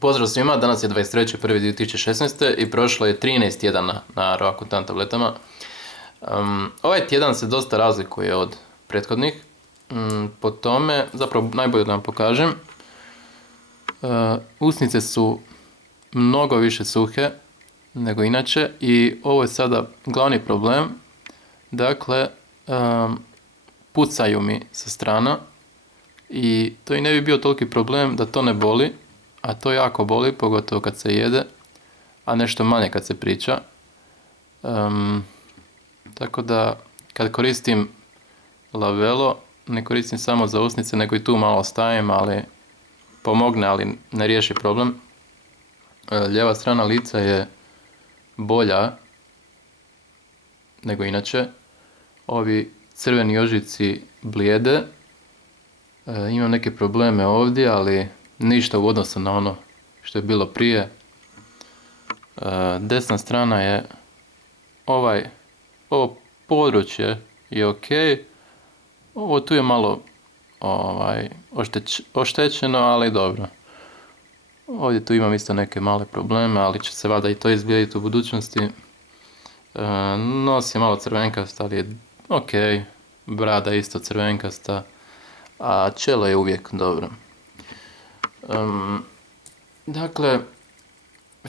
Pozdrav svima, danas je 23.1.2016. i prošlo je 13 tjedana na Roakutan tabletama. Ovaj tjedan se dosta razlikuje od prethodnih. Po tome, zapravo najbolje da vam pokažem, usnice su mnogo više suhe nego inače i ovo je sada glavni problem. Dakle, pucaju mi sa strana i to i ne bi bio toliki problem da to ne boli, a to jako boli, pogotovo kad se jede, a nešto manje kad se priča. Tako da, kad koristim Lavelo, ne koristim samo za usnice, nego i tu malo stavim, ali pomogne, ali ne riješi problem. Lijeva strana lica je bolja nego inače. Ovi crveni ožici blijede. Imam neke probleme ovdje, ali ništa u odnosu na ono što je bilo prije. Desna strana je ovo područje je ok. Ovo tu je malo oštećeno, ali dobro. Ovdje tu imam isto neke male probleme, ali će se valjda i to izbijeliti u budućnosti. Nos je malo crvenkast, ali je ok. Brada je isto crvenkasta, a čelo je uvijek dobro. Dakle,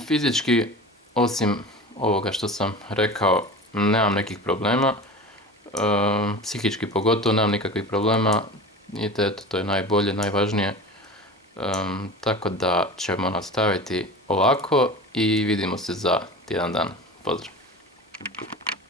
fizički, osim ovoga što sam rekao, nemam nekih problema. Psihički pogotovo nemam nikakvih problema. I to je najbolje, najvažnije. Tako da ćemo nastaviti ovako i vidimo se za tjedan dan. Pozdrav!